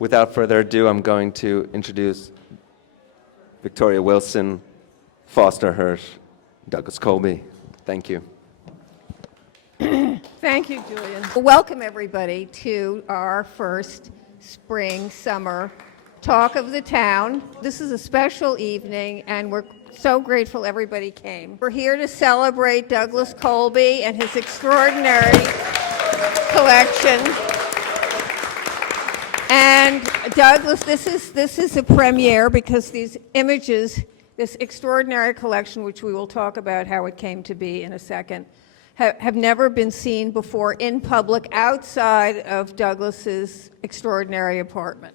without further ado, I'm going to introduce Victoria Wilson, Foster Hirsch, Douglas Colby. Thank you. Thank you, Julian. Welcome, everybody, to our first spring-summer Talk of the Town. This is a special evening, and we're so grateful everybody came. We're here to celebrate Douglas Colby and his extraordinary collection. And Douglas, this is a premiere because these images, this extraordinary collection, which we will talk about how it came to be in a second, have never been seen before in public outside of Douglas's extraordinary apartment.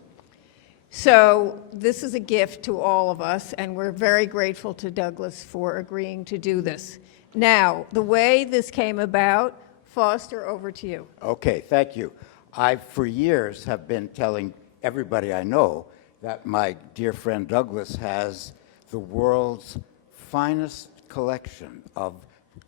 So this is a gift to all of us, and we're very grateful to Douglas for agreeing to do this. Now, the way this came about, Foster, over to you. Okay, thank you. I, for years, have been telling everybody I know that my dear friend Douglas has the world's finest collection of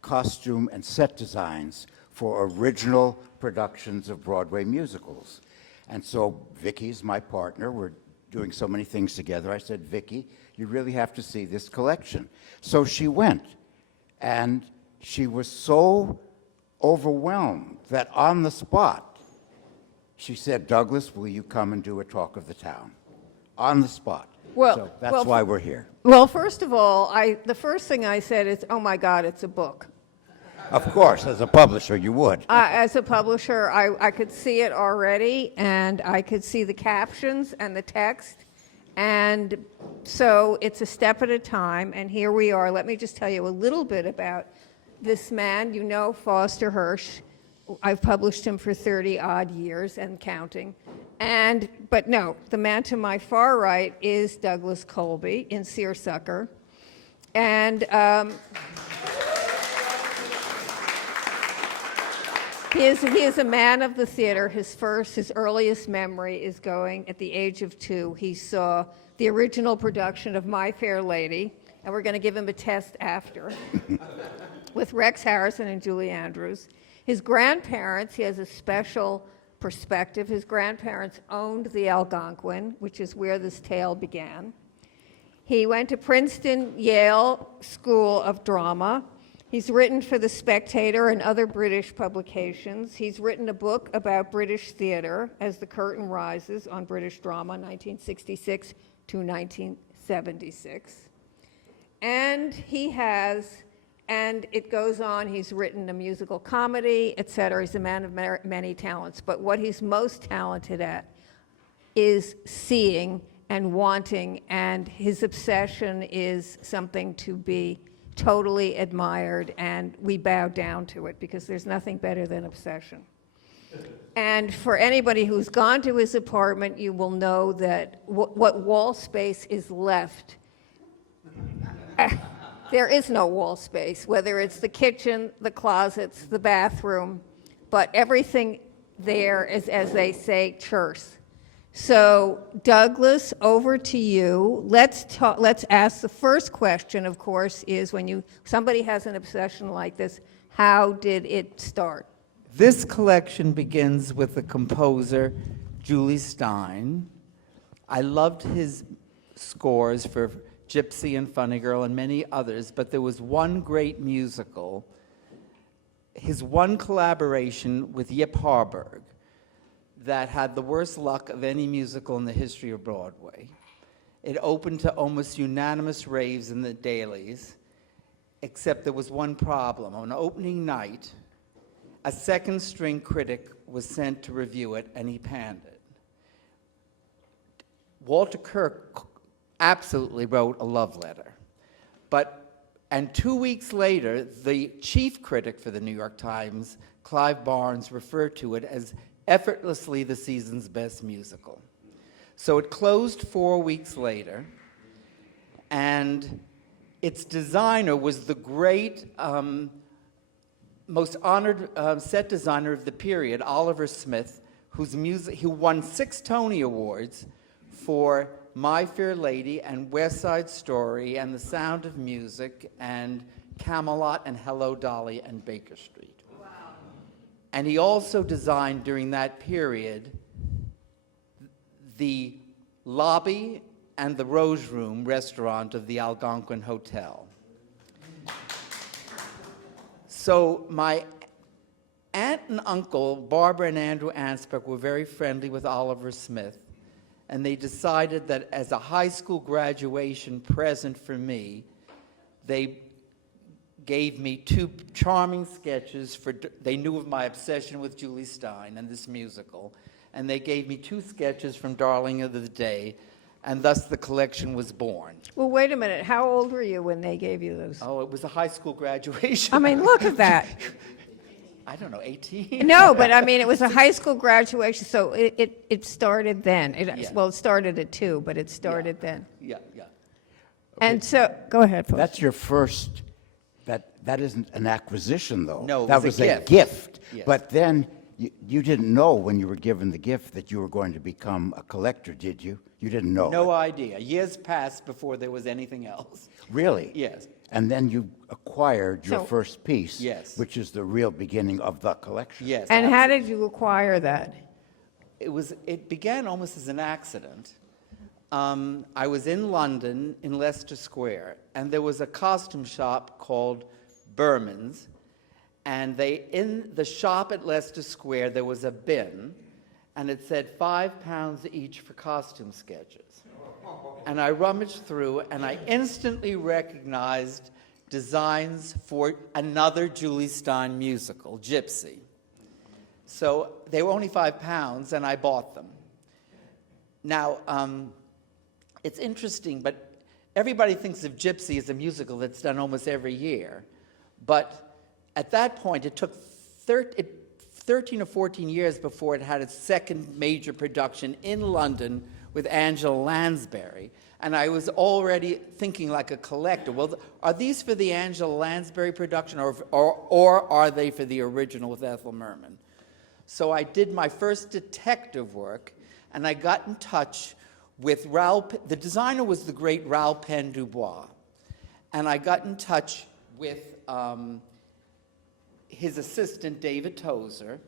costume and set designs for original productions of Broadway musicals. And so Vicky's my partner. We're doing so many things together. I said, Vicky, you really have to see this collection. So she went, and she was so overwhelmed that on the spot, she said, Douglas, will you come and do a talk of the town? On the spot. So that's why we're here. Well, first of all, the first thing I said is, oh my God, it's a book. Of course, as a publisher, you would. As a publisher, I could see it already, and I could see the captions and the text. And so it's a step at a time, and here we are. Let me just tell you a little bit about this man. You know Foster Hirsch. I've published him for 30-odd years and counting. But no, the man to my far right is Douglas Colby in Seersucker. And he is a man of the theater. His earliest memory is going at the age of 2. He saw the original production of My Fair Lady, and we're going to give him a test after, with Rex Harrison and Julie Andrews. His grandparents, he has a special perspective. His grandparents owned the Algonquin, which is where this tale began. He went to Princeton, Yale School of Drama. He's written for The Spectator and other British publications. He's written a book about British theater, As the Curtain Rises, on British drama, 1966 to 1976. And it goes on, he's written a musical comedy, etc. He's a man of many talents. But what he's most talented at is seeing and wanting, and his obsession is something to be totally admired, and we bow down to it because there's nothing better than obsession. And for anybody who's gone to his apartment, you will know that what wall space is left, there is no wall space, whether it's the kitchen, the closets, the bathroom, but everything there is, as they say, terse. So, Douglas, over to you. Let's ask the first question, of course, is when somebody has an obsession like this, how did it start? This collection begins with the composer, Julie Stein. I loved his scores for Gypsy and Funny Girl and many others, but there was one great musical, his one collaboration with Yip Harburg, that had the worst luck of any musical in the history of Broadway. It opened to almost unanimous raves in the dailies, except there was one problem. On opening night, a second-string critic was sent to review it, and he panned it. Walter Kirk absolutely wrote a love letter. And 2 weeks later, the chief critic for the New York Times, Clive Barnes, referred to it as effortlessly the season's best musical. So it closed 4 weeks later, and its designer was the great, most honored set designer of the period, Oliver Smith, who won 6 Tony Awards for My Fair Lady and West Side Story and The Sound of Music and Camelot and Hello, Dolly and Baker Street. Wow. And he also designed during that period the lobby and the Rose Room restaurant of the Algonquin Hotel. So my aunt and uncle, Barbara and Andrew Ansbach, were very friendly with Oliver Smith, and they decided that as a high school graduation present for me, they gave me 2 charming sketches they knew of my obsession with Julie Stein and this musical, and they gave me 2 sketches from Darling of the Day, and thus the collection was born. Well, wait a minute. How old were you when they gave you those? Oh, it was a high school graduation. I mean, look at that. I don't know, 18? No, but I mean, it was a high school graduation, so it started then. Yeah. Well, it started at 2, but it started then. Yeah, yeah. And so, go ahead, folks. That's your first, that isn't an acquisition, though. No, it that was was a a gift. gift. Yes. But then you didn't know when you were given the gift that you were going to become a collector, did you? You didn't know. No idea. Years passed before there was anything else. Really? Yes. And then you acquired your So- first piece, Yes. which is the real beginning of the collection. Yes. And how did you acquire that? It began almost as an accident. I was in London, in Leicester Square, and there was a costume shop called Berman's, and in the shop at Leicester Square, there was a bin, and it said £5 each for costume sketches. And I rummaged through, and I instantly recognized designs for another Julie Stein musical, Gypsy. So they were only £5, and I bought them. Now, it's interesting, but everybody thinks of Gypsy as a musical that's done almost every year. But at that point, it took 13 or 14 years before it had its second major production in London with Angela Lansbury. And I was already thinking like a collector. Well, are these for the Angela Lansbury production, or are they for the original with Ethel Merman? So I did my first detective work, and I got in touch with the designer was the great Raoul Penn Dubois. And I got in touch with his assistant, David Tozer,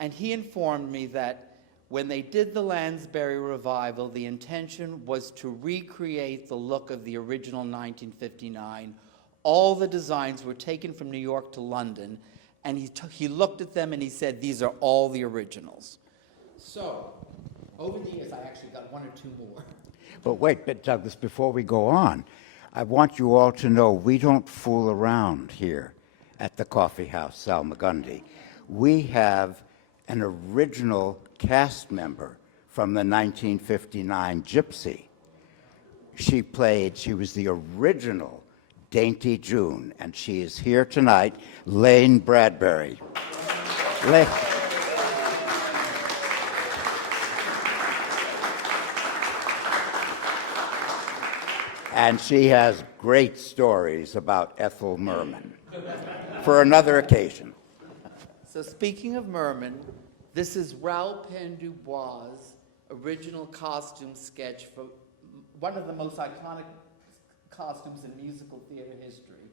and he informed me that when they did the Lansbury revival, the intention was to recreate the look of the original 1959. All the designs were taken from New York to London, and he looked at them and he said, these are all the originals. So, over the years, I actually got 1 or 2 more. But wait, Douglas, before we go on, I want you all to know we don't fool around here at the Coffee House, Salmagundi. We have an original cast member from the 1959 Gypsy. She was the original Dainty June, and she is here tonight, Lane Bradbury. And she has great stories about Ethel Merman for another occasion. So speaking of Merman, this is Raoul Penn Dubois' original costume sketch for one of the most iconic costumes in musical theater history.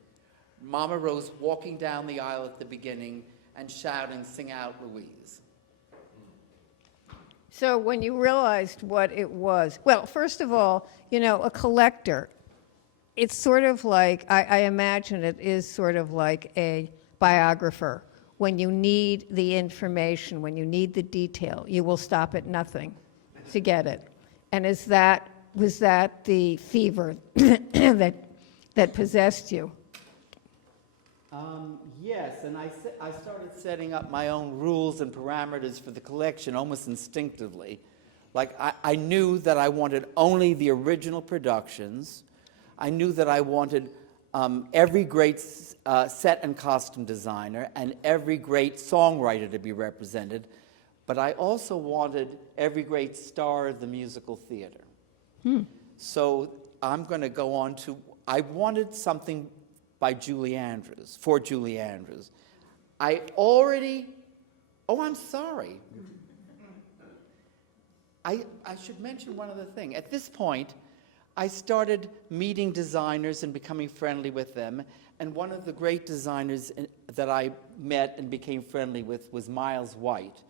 Mama Rose walking down the aisle at the beginning and shouting, "Sing out, Louise." So when you realized what it was, well, first of all, a collector, it's sort of like, I imagine it is sort of like a biographer. When you need the information, when you need the detail, you will stop at nothing to get it. And was that the fever that possessed you? Yes, and I started setting up my own rules and parameters for the collection almost instinctively. Like, I knew that I wanted only the original productions. I knew that I wanted every great set and costume designer and every great songwriter to be represented, but I also wanted every great star of the musical theater. So I'm going to go on to, I wanted something by Julie Andrews, for Julie Andrews. I'm sorry. I should mention one other thing. At this point, I started meeting designers and becoming friendly with them, and one of the great designers that I met and became friendly with was Miles White,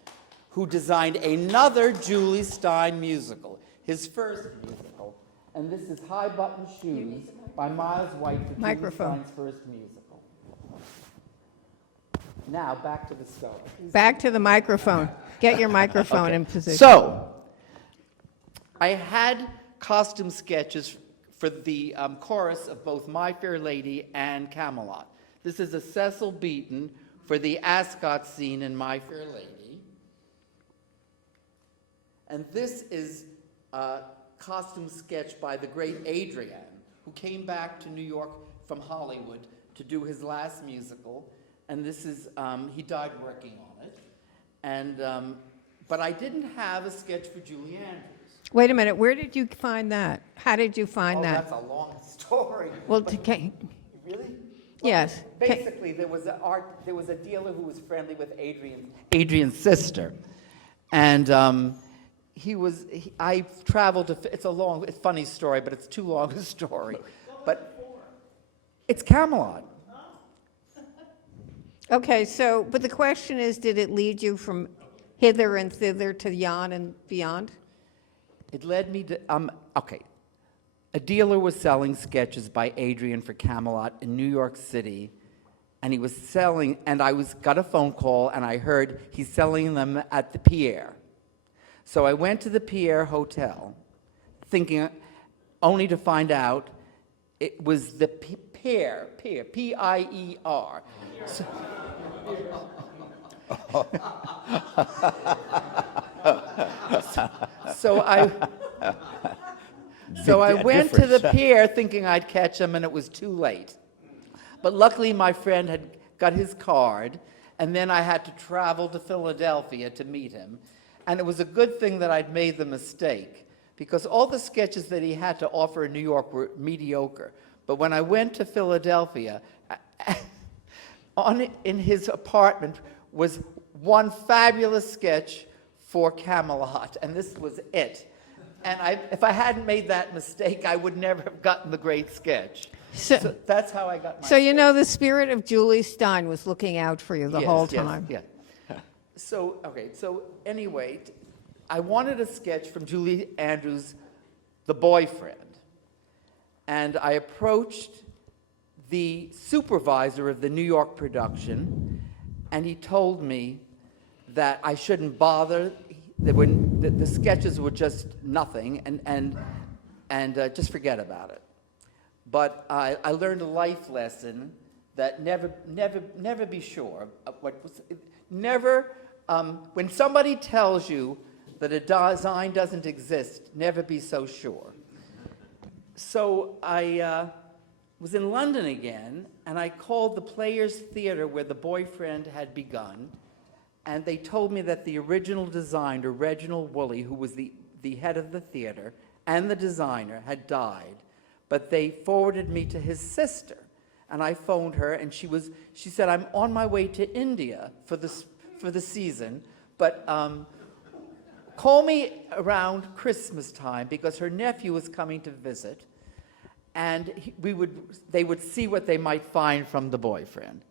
who designed another Julie Stein musical. his first musical. And this is High Button Shoes by Miles White for Julie Microphone. Stein's first musical. Now, back to the story. Back to the microphone. Get your microphone in position. So, I had costume sketches for the chorus of both My Fair Lady and Camelot. This is a Cecil Beaton for the Ascot scene in My Fair Lady. And this is a costume sketch by the great Adrian, who came back to New York from Hollywood to do his last musical. And this is, he died working on it. And, but I didn't have a sketch for Julie Andrews. Wait a minute. Where did you find that? How did you find that? That's a long story. Well, Really? yes. Basically, there was a dealer who was friendly with Adrian's sister, and I traveled to. It's a funny story, but it's too long a story. But it's Camelot. Okay, so, but the question is, did it lead you from hither and thither to yon and beyond? It led me to, okay. A dealer was selling sketches by Adrian for Camelot in New York City, and he was selling, and got a phone call, and I heard he's selling them at the Pierre. So I went to the Pierre Hotel, thinking, only to find out it was the Pierre, P-I-E-R. So I went to the pier thinking I'd catch him, and it was too late. But luckily, my friend had got his card, and then I had to travel to Philadelphia to meet him. And it was a good thing that I'd made the mistake, because all the sketches that he had to offer in New York were mediocre. But when I went to Philadelphia, in his apartment was one fabulous sketch for Camelot, and this was it. And if I hadn't made that mistake, I would never have gotten the great sketch. So that's how I got my So you know the spirit of Julie Stein was looking out for you the whole time. Yes. So anyway, I wanted a sketch from Julie Andrews' The Boyfriend. And I approached the supervisor of the New York production, and he told me that I shouldn't bother. The sketches were just nothing, and just forget about it. But I learned a life lesson that never be sure of what was. When somebody tells you that a design doesn't exist, never be so sure. So I was in London again, and I called the Players Theatre where The Boyfriend had begun, and they told me that the original designer, Reginald Woolley, who was the head of the theater, and the designer had died, but they forwarded me to his sister. And I phoned her, and she said, I'm on my way to India for the season, but call me around Christmas time, because her nephew was coming to visit, and they would see what they might find from The Boyfriend.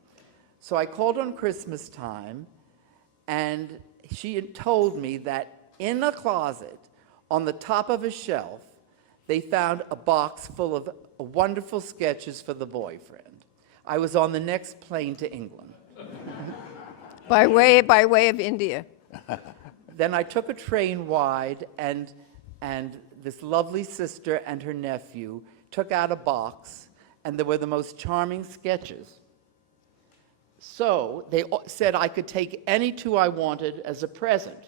So I called on Christmas time, and she had told me that in a closet on the top of a shelf, they found a box full of wonderful sketches for The Boyfriend. I was on the next plane to England. By way of India. Then I took a train wide, and this lovely sister and her nephew took out a box, and there were the most charming sketches. So they said I could take any two I wanted as a present.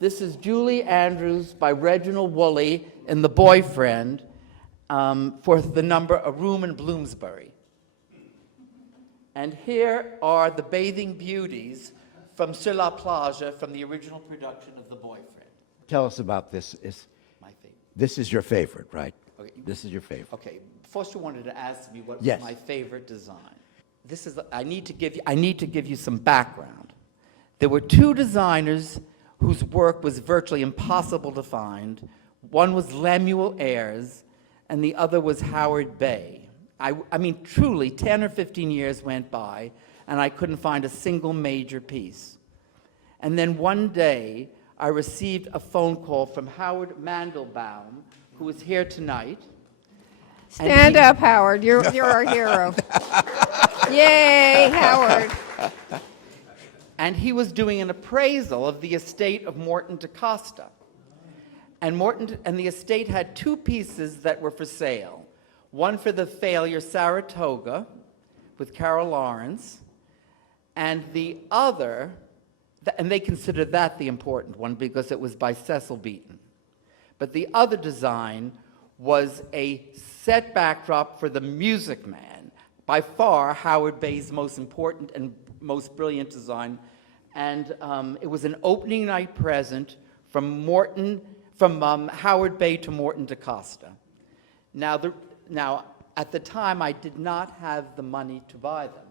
This is Julie Andrews by Reginald Woolley in The Boyfriend for the number A Room in Bloomsbury. And here are the Bathing Beauties from Sur la Plage from the original production of The Boyfriend. Tell us about this. My favorite. This is your favorite, right? Okay. This is your favorite. Okay. Foster wanted to ask me what Yes. was my favorite design. I need to give you some background. There were two designers whose work was virtually impossible to find. One was Lemuel Ayers, and the other was Howard Bay. I mean, truly, 10 or 15 years went by, and I couldn't find a single major piece. And then one day, I received a phone call from Howard Mandelbaum, who is here tonight. And Stand he- up, Howard. You're our hero. Yay, Howard. And he was doing an appraisal of the estate of Morton DaCosta. And the estate had two pieces that were for sale. One for the failure Saratoga with Carol Lawrence, and the other, and they considered that the important one because it was by Cecil Beaton. But the other design was a set backdrop for The Music Man, by far Howard Bay's most important and most brilliant design. And it was an opening night present from Howard Bay to Morton DaCosta. Now, at the time, I did not have the money to buy them.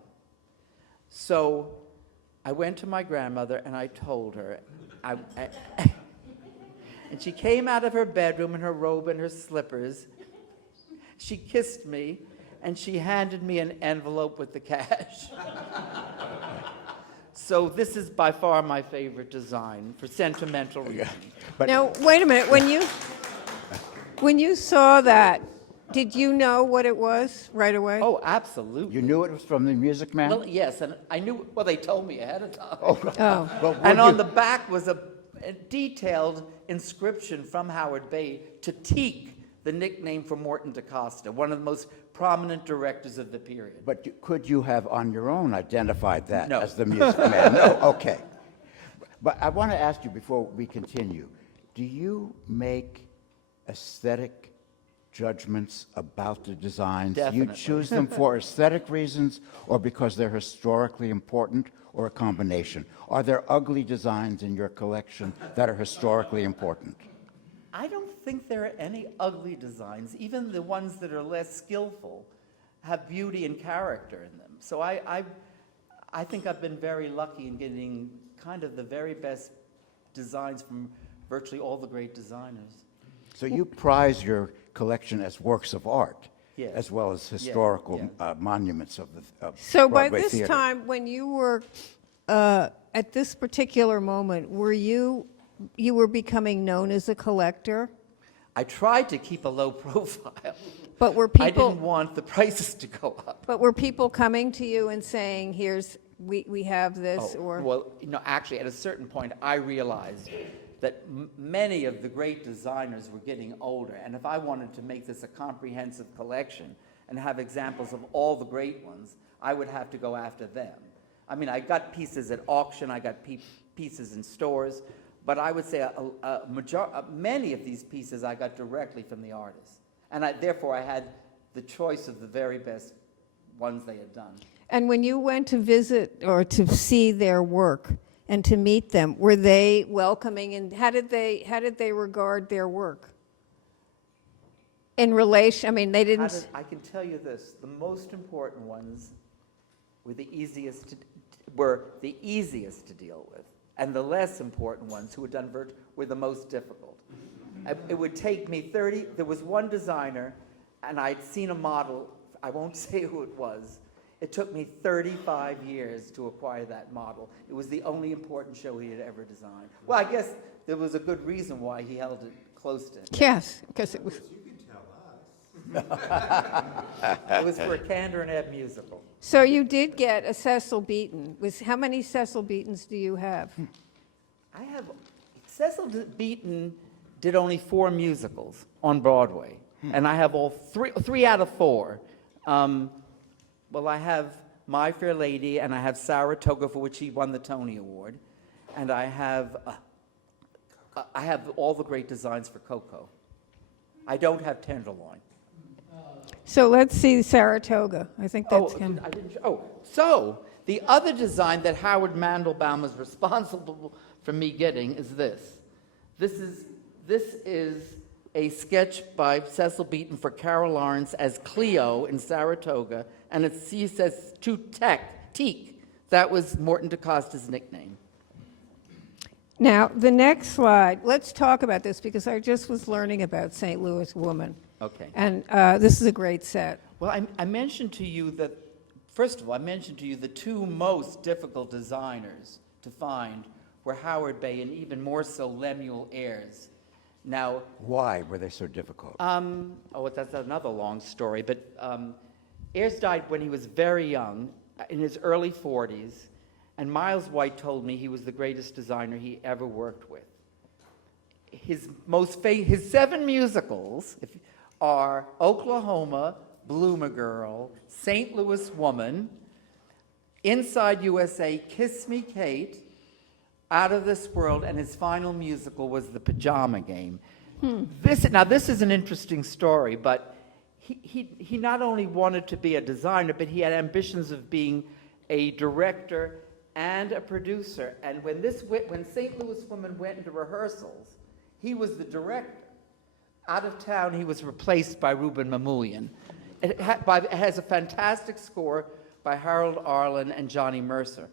So I went to my grandmother and I told her, and she came out of her bedroom in her robe and her slippers. She kissed me and she handed me an envelope with the cash. So this is by far my favorite design for sentimental reasons. But Now, wait a minute. When you saw that, did you know what it was right away? Oh, absolutely. you knew it was from The Music Man? Well, yes, and I knew, well, they told me ahead of time. Oh. Well, And would on you- the back was a detailed inscription from Howard Bay to Teak, the nickname for Morton DaCosta, one of the most prominent directors of the period. But could you have on your own identified that No. as The Music Man? No, okay. But I want to ask you before we continue, do you make aesthetic judgments about the designs? Definitely. You choose them for aesthetic reasons or because they're historically important, or a combination? Are there ugly designs in your collection that are historically important? I don't think there are any ugly designs. Even the ones that are less skillful have beauty and character in them. So I think I've been very lucky in getting kind of the very best designs from virtually all the great designers. So you prize your collection as works of art, Yes. as well as historical yeah. Monuments of the of So by Broadway this theater. time, when you were at this particular moment, were you were becoming known as a collector? I tried to keep a low profile. But were I people didn't want the prices to go up. but were people coming to you and saying, "Here's we have this," Oh, or well, actually, at a certain point, I realized that many of the great designers were getting older, and if I wanted to make this a comprehensive collection and have examples of all the great ones, I would have to go after them. I mean, I got pieces at auction, I got pieces in stores, but I would say many of these pieces I got directly from the artists, and therefore I had the choice of the very best ones they had done. And when you went to visit or to see their work and to meet them, were they welcoming, and how did they regard their work? In relation, I mean, they didn't. I can tell you this: the most important ones were the easiest to deal with, and the less important ones, who had done were the most difficult. It would take me 30. There was one designer, and I'd seen a model. I won't say who it was. It took me 35 years to acquire that model. It was the only important show he had ever designed. Well, I guess there was a good reason why he held it close to him. Yes, because it was. It was for a Kander and Ebb musical. So you did get a Cecil Beaton. How many Cecil Beatons do you have? I have Cecil Beaton did only 4 musicals on Broadway, and I have all three out of 4. Well, I have My Fair Lady, and I have Saratoga, for which he won the Tony Award, and I have all the great designs for Coco. I don't have Tenderloin. So let's see Saratoga. I think that's him. So the other design that Howard Mandelbaum is responsible for me getting is this. This is a sketch by Cecil Beaton for Carol Lawrence as Cleo in Saratoga, and he says to Teak. That was Morton DaCosta's nickname. Now, the next slide, let's talk about this because I just was learning about St. Louis Woman. Okay. And this is a great set. Well, I mentioned to you that, first of all, I mentioned to you the 2 most difficult designers to find were Howard Bay and even more so Lemuel Ayers. Now, Why were they so difficult? that's another long story, but Ayers died when he was very young, in his early 40s, and Miles White told me he was the greatest designer he ever worked with. His 7 musicals are Oklahoma, Bloomer Girl, St. Louis Woman, Inside USA, Kiss Me Kate, Out of This World, and his final musical was The Pajama Game. This is an interesting story, but he not only wanted to be a designer, but he had ambitions of being a director and a producer. And when St. Louis Woman went into rehearsals, he was the director. Out of town, he was replaced by Ruben Mamoulian. It has a fantastic score by Harold Arlen and Johnny Mercer.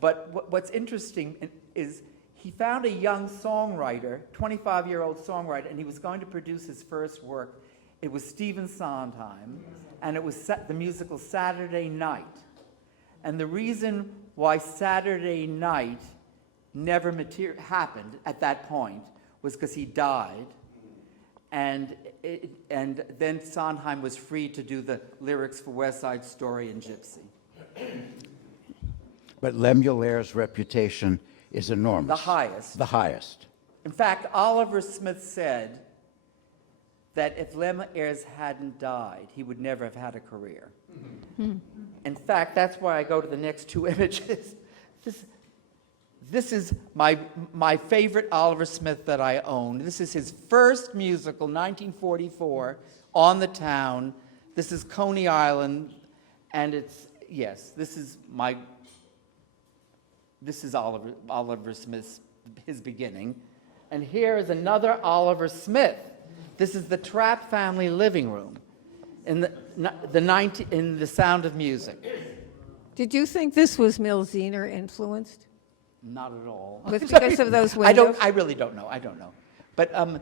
But what's interesting is he found a young songwriter, 25-year-old songwriter, and he was going to produce his first work. It was Stephen Sondheim, and it was the musical Saturday Night. And the reason why Saturday Night never happened at that point was because he died, and then Sondheim was free to do the lyrics for West Side Story and Gypsy. But Lemuel Ayers' reputation is enormous. The highest. The highest. In fact, Oliver Smith said that if Lemuel Ayers hadn't died, he would never have had a career. In fact, that's why I go to the next 2 images. This is my favorite Oliver Smith that I own. This is his first musical, 1944, On the Town. This is Coney Island, and this is Oliver Smith's, his beginning. And here is another Oliver Smith. This is the Trapp family living room in the Sound of Music. Did you think this was Milziner influenced? Not at all. Because of those windows? I really don't know. I don't know. But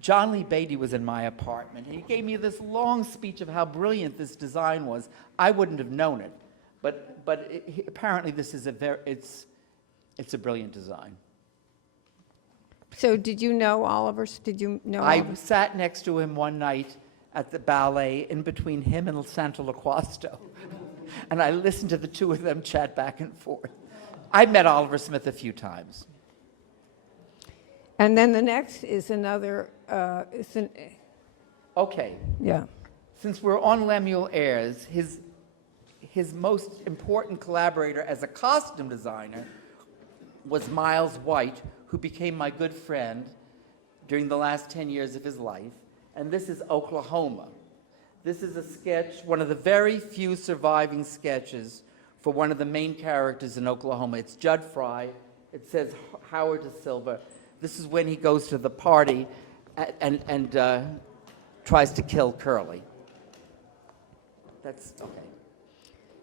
John Lee Beatty was in my apartment, and he gave me this long speech of how brilliant this design was. I wouldn't have known it, but apparently this is it's a brilliant design. So did you know Oliver? Did you know I Oliver? sat next to him one night at the ballet, in between him and Santa Loquasto, and I listened to the two of them chat back and forth. I've met Oliver Smith a few times. And then the next is another, Okay. yeah. Since we're on Lemuel Ayers, his most important collaborator as a costume designer was Miles White, who became my good friend during the last 10 years of his life. And this is Oklahoma. This is a sketch, one of the very few surviving sketches for one of the main characters in Oklahoma. It's Judd Fry. It says Howard Da Silva. This is when he goes to the party and tries to kill Curly. That's okay.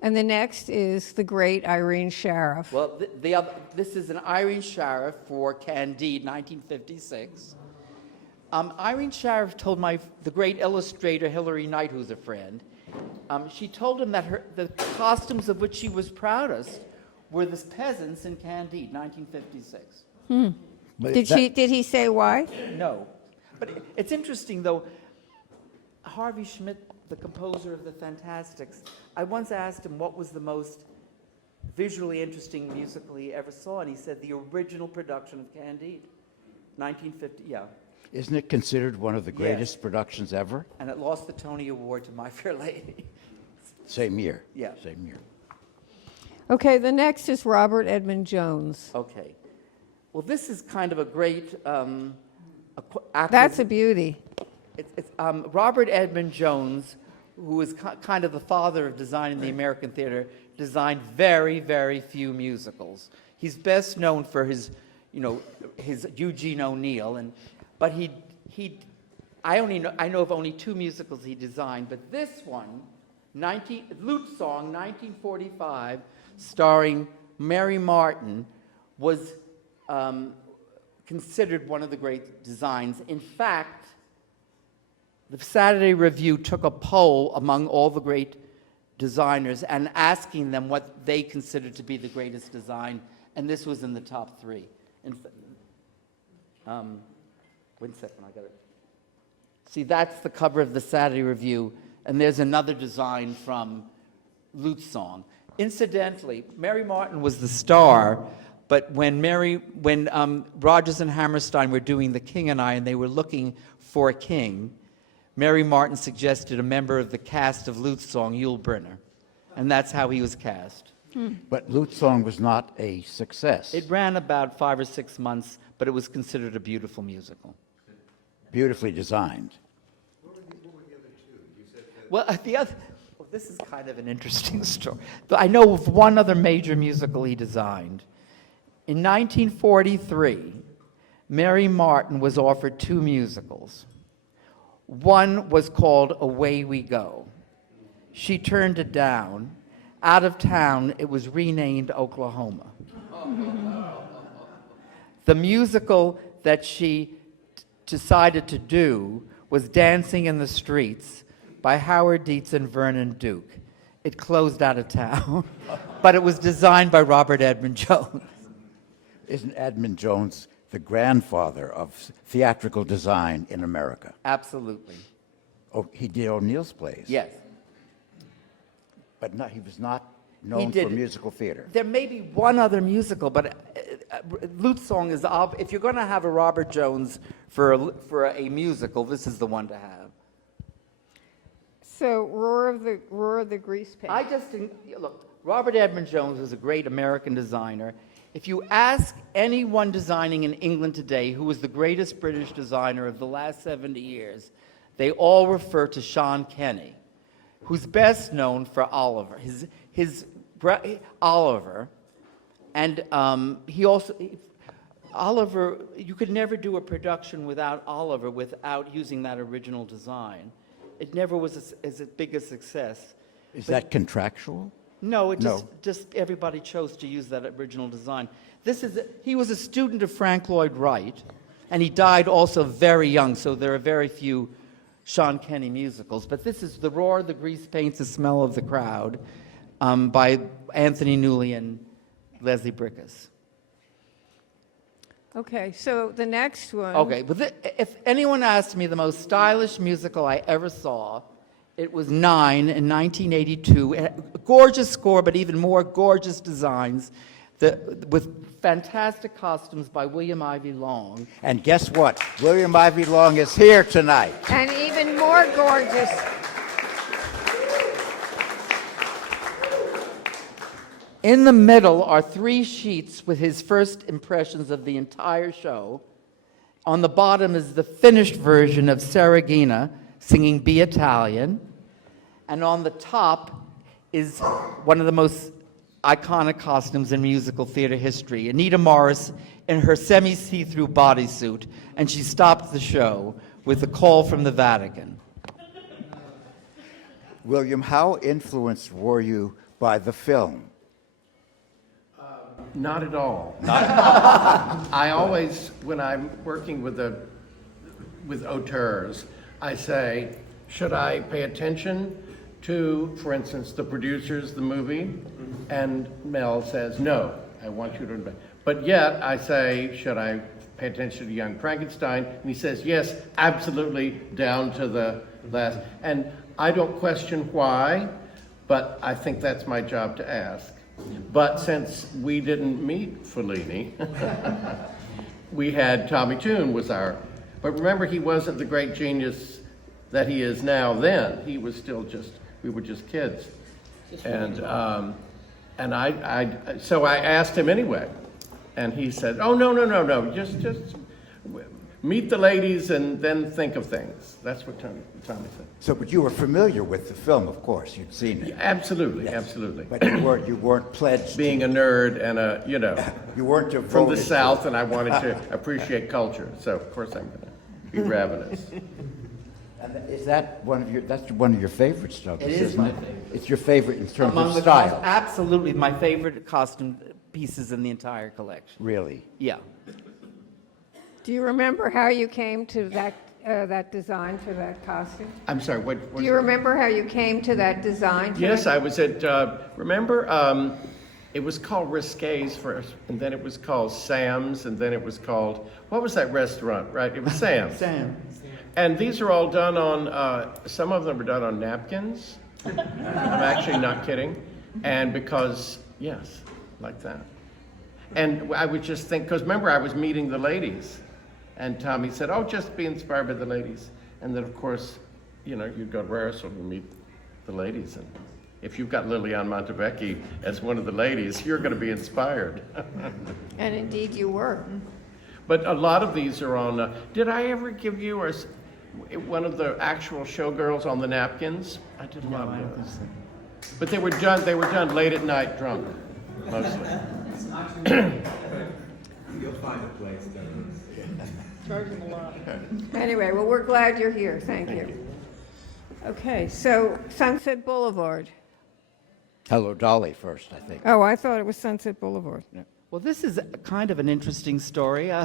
And the next is the great Irene Sharaff. Well, this is an Irene Sharaff for Candide, 1956. Irene Sharaff told the great illustrator Hilary Knight, who's a friend, she told him that the costumes of which she was proudest were the peasants in Candide, 1956. Did he say why? No. But it's interesting, though. Harvey Schmidt, the composer of the Fantastics, I once asked him what was the most visually interesting musical he ever saw, and he said the original production of Candide, 1950, yeah. Isn't it considered one of the greatest productions ever? And it lost the Tony Award to My Fair Lady. Same year. Yeah. Same year. Okay, the next is Robert Edmund Jones. Okay. Well, this is kind of a great That's a beauty. It's Robert Edmund Jones, who is kind of the father of design in the American theater, designed very, very few musicals. He's best known for his Eugene O'Neill, but I know of only 2 musicals he designed, but this one, Lute Song, 1945, starring Mary Martin, was considered one of the great designs. In fact, the Saturday Review took a poll among all the great designers and asking them what they considered to be the greatest design, and this was in the top 3. One second, I got it. See, that's the cover of the Saturday Review, and there's another design from Lute Song. Incidentally, Mary Martin was the star, but when Rodgers and Hammerstein were doing The King and I, and they were looking for a king, Mary Martin suggested a member of the cast of Lute Song, Yul Brynner, and that's how he was cast. But Lute Song was not a success. It ran about 5 or 6 months, but it was considered a beautiful musical. Beautifully designed. Well, this is kind of an interesting story. I know of one other major musical he designed. In 1943, Mary Martin was offered 2 musicals. One was called Away We Go. She turned it down. Out of town, it was renamed Oklahoma. The musical that she decided to do was Dancing in the Streets by Howard Dietz and Vernon Duke. It closed out of town, but it was designed by Robert Edmund Jones. Isn't Edmund Jones the grandfather of theatrical design in America? Absolutely. Oh, he did O'Neill's plays. Yes. But he was not known for musical theater. There may be one other musical, but Lute Song is, if you're going to have a Robert Jones for a musical, this is the one to have. So Roar of the Grease Paint. I just think, look, Robert Edmund Jones was a great American designer. If you ask anyone designing in England today who was the greatest British designer of the last 70 years, they all refer to Sean Kenny, who's best known for Oliver. Oliver, and Oliver, you could never do a production without Oliver without using that original design. It never was as big a success. Is that contractual? No, just everybody chose to use that original design. He was a student of Frank Lloyd Wright, and he died also very young, so there are very few Sean Kenny musicals. But this is The Roar, The Grease Paints, The Smell of the Crowd by Anthony Newley and Leslie Bricusse. Okay, so the next one. Okay, but if anyone asked me the most stylish musical I ever saw, it was Nine in 1982. A gorgeous score, but even more gorgeous designs, with fantastic costumes by William Ivy Long. And guess what? William Ivy Long is here tonight. And even more gorgeous. In the middle are 3 sheets with his first impressions of the entire show. On the bottom is the finished version of Saragina singing Be Italian. And on the top is one of the most iconic costumes in musical theater history, Anita Morris in her semi-see-through bodysuit, and she stopped the show with a call from the Vatican. William, how influenced were you by the film? Not at all. I always, when I'm working with auteurs, I say, should I pay attention to, for instance, the producers, the movie? And Mel says, no, I want you to. But yet I say, should I pay attention to Young Frankenstein? And he says, yes, absolutely, down to the last. And I don't question why, but I think that's my job to ask. But since we didn't meet Fellini, we had Tommy Tune was but remember, he wasn't the great genius that he is now then. He was still we were just kids. And so I asked him anyway, and he said, oh, no, just meet the ladies and then think of things. That's what Tommy said. So, but you were familiar with the film, of course. You'd seen it. Absolutely, Yes. absolutely. But you weren't pledged. Being a nerd and You weren't devoted from the to South, it. and I wanted to appreciate culture. So of course I'm going to be ravenous. And is that that's one of your favorites, Douglas? It is isn't my it? favorite. It's your favorite in terms Among of the style. absolutely my favorite costume pieces in the entire collection. Really. Yeah. Do you remember how you came to that design for that costume? I'm sorry, what Do you remember how you came to that design? Yes, I was at, remember it was called Risque's first, and then it was called Sam's, and then it was called, what was that restaurant, right? It was Sam's. Sam. And these are all done on, some of them are done on napkins. I'm actually not kidding. And because, yes, like that. And I would just think, because remember I was meeting the ladies, and Tommy said, oh, just be inspired by the ladies. And then, of course, you know, you'd go to rehearsal and meet the ladies. And if you've got Liliane Montevecchi as one of the ladies, you're going to be inspired. And indeed you were. But a lot of these are on, did I ever give you one of the actual showgirls on the napkins? I did a lot of those. But they were done late at night drunk, mostly. You'll find a place, Anyway, well, we're glad you're here. Thank you. Okay, so Sunset Boulevard. Hello, Dolly first, I think. Oh, I thought it was Sunset Boulevard. Well, this is kind of an interesting story. I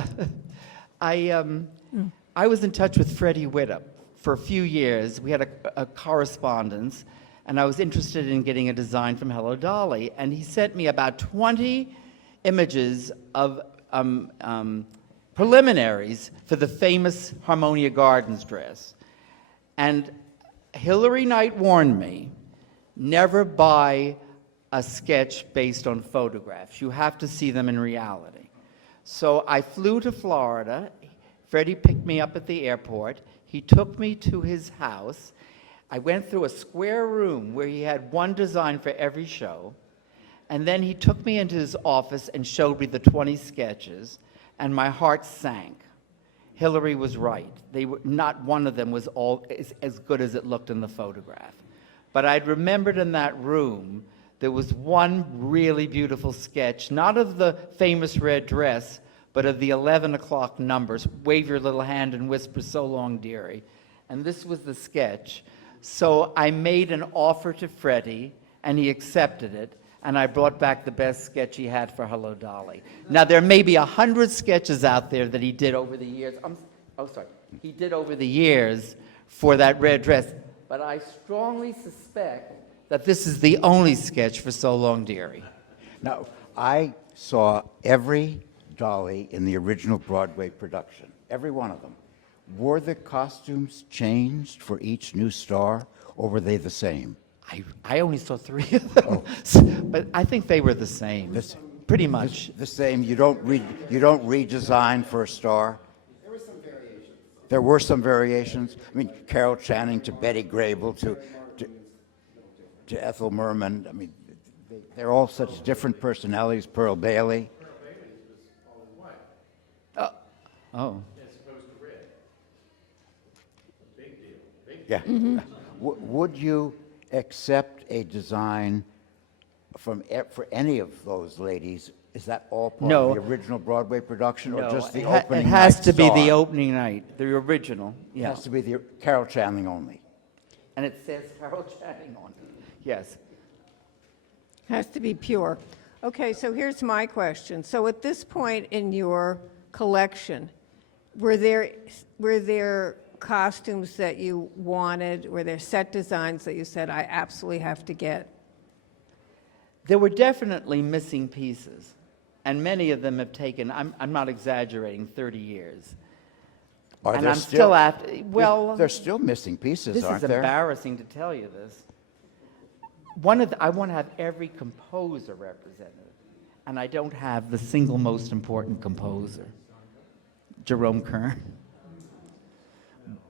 was in touch with Freddie Whittup for a few years. We had a correspondence, and I was interested in getting a design from Hello Dolly. And he sent me about 20 images of preliminaries for the famous Harmonia Gardens dress. And Hilary Knight warned me, never buy a sketch based on photographs. You have to see them in reality. So I flew to Florida. Freddie picked me up at the airport. He took me to his house. I went through a square room where he had one design for every show. And then he took me into his office and showed me the 20 sketches, and my heart sank. Hilary was right. Not one of them was as good as it looked in the photograph. But I'd remembered in that room, there was one really beautiful sketch, not of the famous red dress, but of the 11 o'clock numbers. Wave your little hand and whisper, so long, dearie. And this was the sketch. So I made an offer to Freddie, and he accepted it. And I brought back the best sketch he had for Hello Dolly. Now, there may be 100 sketches out there that he did over the years. He did over the years for that red dress. But I strongly suspect that this is the only sketch for So Long, Dearie. Now, I saw every Dolly in the original Broadway production, every one of them. Were the costumes changed for each new star, or were they the same? I only saw 3 of them, but I think they were the same, pretty much. The same. You don't redesign for a star. There were some variations. There were some variations. I mean, Carol Channing to Betty Grable to Ethel Merman. I mean, they're all such different personalities. Pearl Bailey. Oh. As opposed to red. Big deal. Yeah. Mm-hmm. Would you accept a design for any of those ladies? Is that all part of the original Broadway production, or just the opening night? It has to be star? the opening night, the original. It Yeah. has to be the Carol Channing only. And it says Carol Channing on it. Yes. Has to be pure. Okay, so here's my question. So at this point in your collection, were there costumes that you wanted? Were there set designs that you said, I absolutely have to get? There were definitely missing pieces, and many of them have taken, I'm not exaggerating, 30 years. Are And there I'm still after, well, There's still missing pieces, this aren't is there? embarrassing to tell you this. I want to have every composer represented, and I don't have the single most important composer, Jerome Kern.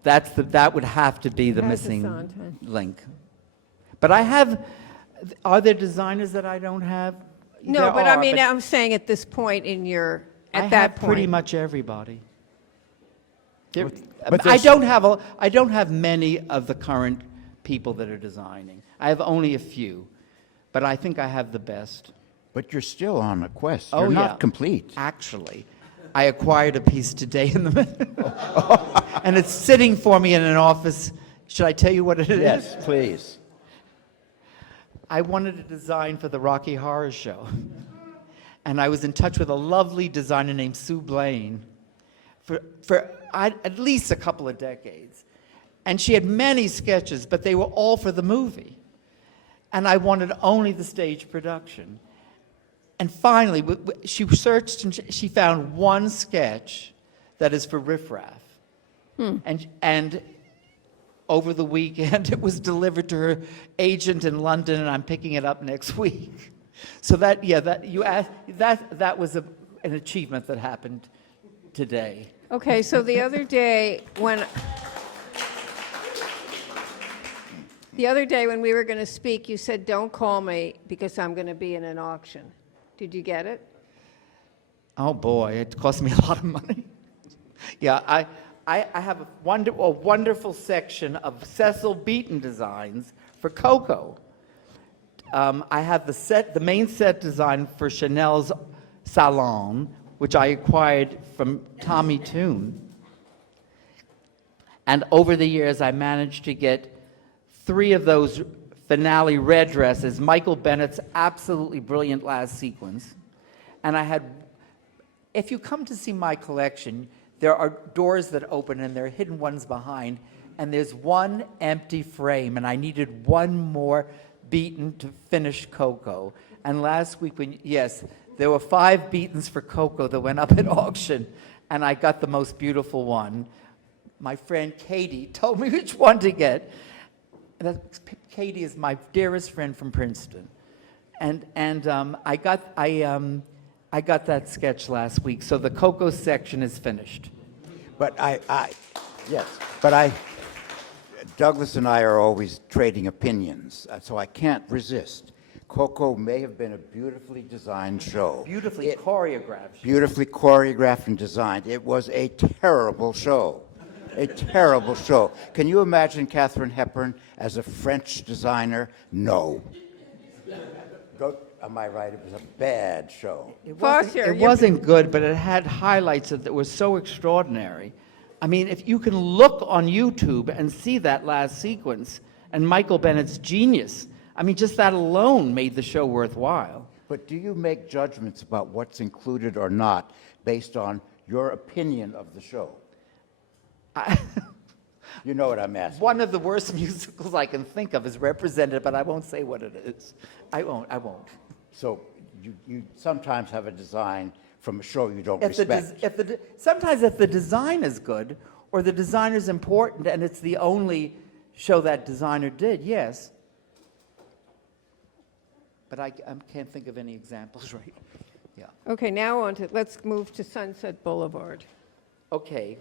That would have to be the That's missing Sondheim. link. But I have, are there designers that I don't have? No, There but I are, mean, I'm saying at this point in your, at I that have point. pretty much everybody. but I there's- don't have many of the current people that are designing. I have only a few, but I think I have the best. But you're still on a quest. Oh, You're yeah. not complete. Actually, I acquired a piece today in the and it's sitting for me in an office. Should I tell you what it is? Yes, please. I wanted a design for the Rocky Horror Show. And I was in touch with a lovely designer named Sue Blaine for at least a couple of decades. And she had many sketches, but they were all for the movie. And I wanted only the stage production. And finally, she searched and she found one sketch that is for riffraff. And over the weekend, it was delivered to her agent in London, and I'm picking it up next week. So that you asked, that was an achievement that happened today. Okay, so the other day when we were going to speak, you said, "Don't call me because I'm going to be in an auction." Did you get it? Oh boy, it cost me a lot of money. Yeah, I have a wonderful section of Cecil Beaton designs for Coco. I have the main set design for Chanel's Salon, which I acquired from Tommy Toon. And over the years, I managed to get 3 of those finale red dresses, Michael Bennett's absolutely brilliant last sequence. And I had, if you come to see my collection, there are doors that open and there are hidden ones behind, and there's one empty frame, and I needed one more Beaton to finish Coco. And last week, there were 5 Beatons for Coco that went up at auction, and I got the most beautiful one. My friend Katie told me which one to get. Katie is my dearest friend from Princeton, and I got that sketch last week. So the Coco section is finished. But Douglas and I are always trading opinions, so I can't resist. Coco may have been a beautifully designed show. Beautifully choreographed. Beautifully choreographed and designed. It was a terrible show. A terrible show. Can you imagine Katharine Hepburn as a French designer? No. Am I right? It was a bad show. It Foster, wasn't good, but it had highlights that were so extraordinary. I mean, if you can look on YouTube and see that last sequence and Michael Bennett's genius, I mean, just that alone made the show worthwhile. But do you make judgments about what's included or not based on your opinion of the show? You know what I'm asking. One of the worst musicals I can think of is represented, but I won't say what it is. I won't. So you sometimes have a design from a show you don't respect. Sometimes if the design is good, or the designer's important, and it's the only show that designer did, yes. But I can't think of any examples right. Yeah. Okay, now let's move to Sunset Boulevard. Okay.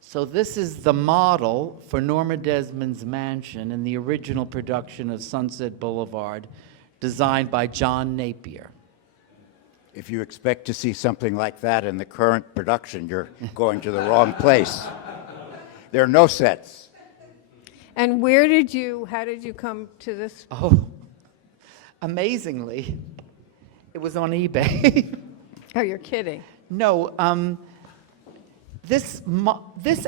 So this is the model for Norma Desmond's mansion in the original production of Sunset Boulevard, designed by John Napier. If you expect to see something like that in the current production, you're going to the wrong place. There are no sets. And how did you come to this? Oh, amazingly, it was on eBay. Oh, you're kidding. No, this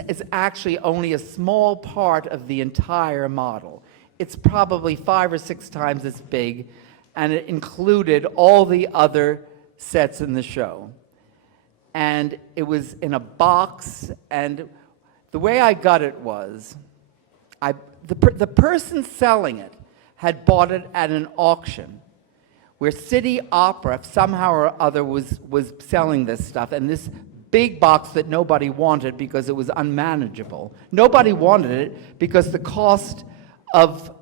is actually only a small part of the entire model. It's probably 5 or 6 times as big, and it included all the other sets in the show. And it was in a box, and the way I got it was, the person selling it had bought it at an auction where City Opera somehow or other was selling this stuff, and this big box that nobody wanted because it was unmanageable. Nobody wanted it because the cost of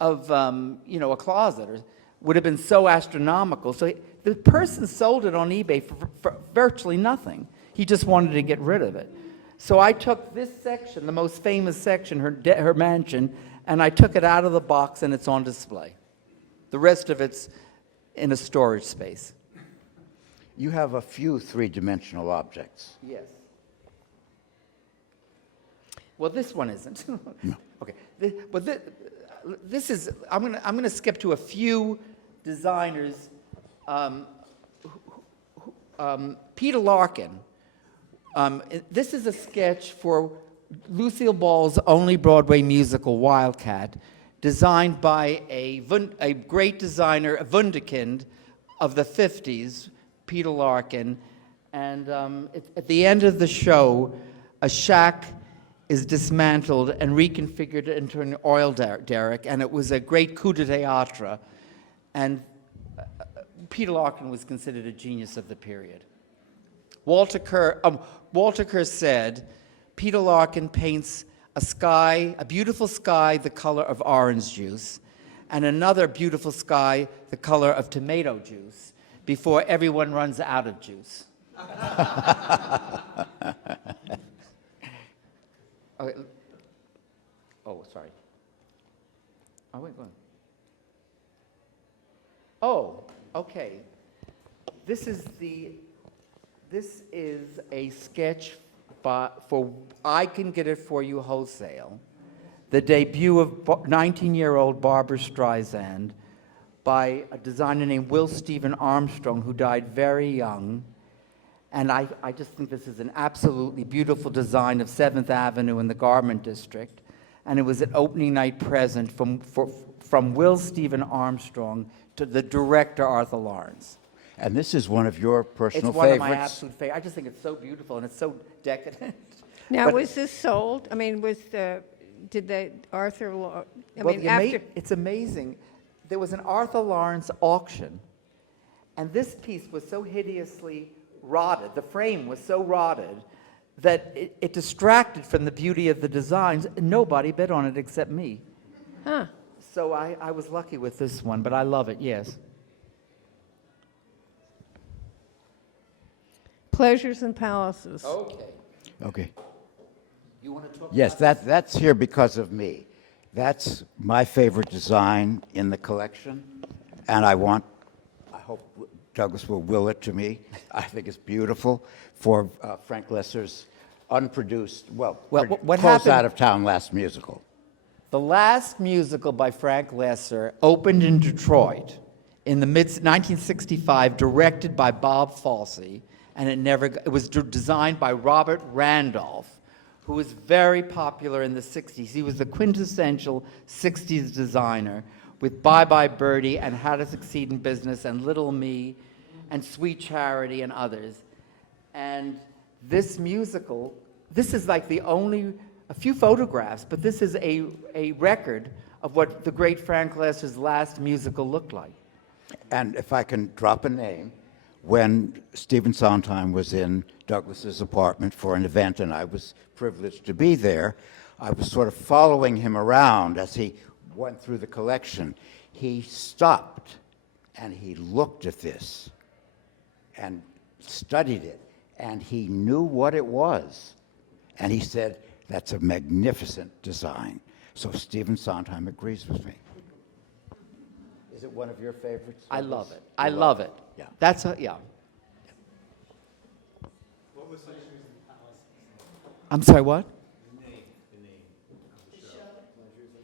a closet would have been so astronomical. So the person sold it on eBay for virtually nothing. He just wanted to get rid of it. So I took this section, the most famous section, her mansion, and I took it out of the box and it's on display. The rest of it's in a storage space. You have a few three-dimensional objects. Yes. Well, this one isn't. No. Okay. This is. I'm gonna skip to a few designers. Peter Larkin. This is a sketch for Lucille Ball's only Broadway musical, Wildcat, designed by a great designer, a wunderkind of the 50s, Peter Larkin. And at the end of the show, a shack is dismantled and reconfigured into an oil derrick, and it was a great coup de théâtre. And Peter Larkin was considered a genius of the period. Walter Kerr said, Peter Larkin paints a sky, a beautiful sky, the color of orange juice, and another beautiful sky, the color of tomato juice, before everyone runs out of juice. Okay. Oh, sorry. Oh, wait, go on. Oh, okay. This is a sketch for I Can Get It For You Wholesale, the debut of 19-year-old Barbara Streisand by a designer named Will Stephen Armstrong, who died very young. And I just think this is an absolutely beautiful design of 7th Avenue in the Garment District. And it was an opening night present from Will Stephen Armstrong to the director, Arthur Lawrence. And this is one of your personal It's one favorites? of my absolute favorites. I just think it's so beautiful and it's so decadent. Now, But- was this sold? I mean, did the Arthur, it's amazing. There was an Arthur Lawrence auction, and this piece was so hideously rotted, the frame was so rotted, that it distracted from the beauty of the designs. Nobody bid on it except me. Huh. So I was lucky with this one, but I love it, yes. Pleasures and Palaces. Okay. Okay. You want to talk Yes, about that's here because of me. That's my favorite design in the collection, and I hope Douglas will will it to me. I think it's beautiful for Frank Lesser's unproduced, what close happened- out of town last musical. The last musical by Frank Lesser opened in Detroit in the mid-1965, directed by Bob Fosse, and it was designed by Robert Randolph, who was very popular in the 60s. He was the quintessential 60s designer with Bye Bye Birdie and How to Succeed in Business and Little Me and Sweet Charity and others. And this musical, this is like a few photographs, but this is a record of what the great Frank Lesser's last musical looked like. And if I can drop a name, when Stephen Sondheim was in Douglas's apartment for an event, and I was privileged to be there, I was sort of following him around as he went through the collection. He stopped and he looked at this and studied it, and he knew what it was. And he said, that's a magnificent design. So Stephen Sondheim agrees with me. Is it one of your favorites? I love Douglas? it. I love it. Yeah. That's What was Pleasures and Palaces? I'm sorry, what? The name of the show.